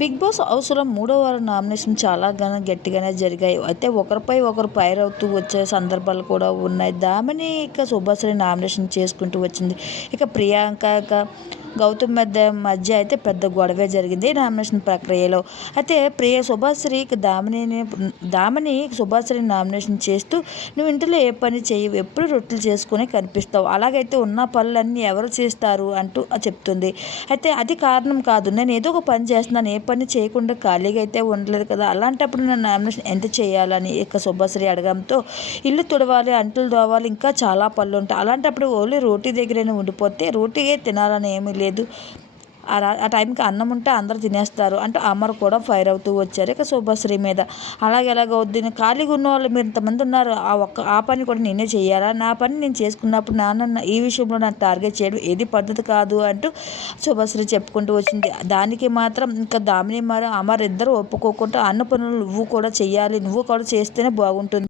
Big boss హౌస్‌లో మూడో వారం నామినేషన్ చాలా గట్టిగానే జరిగాయి. అయితే ఒకరిపై ఒకరు ఫైరవుతూ వచ్చే సందర్భాలు కూడా ఉన్నాయి. దామిని ఇక సుభాశ్రీ నామినేషన్ చేసుకుంటూ వచ్చింది. ఇక ప్రియాంక గౌతమ్ మధ్య మధ్య అయితే పెద్ద గొడవే జరిగింది నామినేషన్ ప్రక్రియలో. అయితే ప్రియ సుభాశ్రీ దామిని దామిని సుభాశ్రీని నామినేషన్ చేస్తూ నువ్వు ఇంట్లో ఏ పని చేయవు. ఎప్పుడు రొట్టెలు చేసుకుని కనిపిస్తావు. అలాగైతే ఉన్న పనులన్నీ ఎవరు చేస్తారు అంటూ చెప్తుంది. అయితే అది కారణం కాదు. నేను ఏదో ఒక పని చేస్తున్నాను. ఏ పని చేయకుండా ఖాళీగా అయితే ఉండలేదు కదా! అలాంటప్పుడు నన్ను నామినేషన్ ఎంత చేయాలని ఇక సుభాశ్రీ అడగడంతో ఇల్లు తుడవాలి, అంట్లు దోవాలి ఇంకా చాలా పనులుంటాయి. అలాంటప్పుడు ఓన్లీ రోటీ దగ్గరైనా ఉండిపోతే రోటీయే తినాలని ఏమీ లేదు. ఆ ఆ టైంకి అన్నం ఉంటే అందరూ తినేస్తారు అంటే అమర్ కూడా ఫైర్ అవుతూ వచ్చారు ఇక శుభశ్రీ మీద. అలాగే ఎలాగవుద్ది ఖాళీగా ఉన్న వాళ్ళు మీరు ఇంతమంది ఉన్నారు. ఆ ఒక్క ఆ పని కూడా నేనే చేయాలా? నా పని నేను చేసుకున్నప్పుడు నాన్న ఈ విషయంలో నాకు టార్గెట్ చేయడం ఏది పద్ధతి కాదు అంటూ శుభశ్రీ చెప్పుకుంటూ వచ్చింది. దానికి మాత్రం ఇంకా దామిని మరి అమర్ ఇద్దరు ఒప్పుకోకుండా అన్న పనులు నువ్వు కూడా చేయాలి నువ్వు కూడా చేస్తేనే బాగుంటుంది.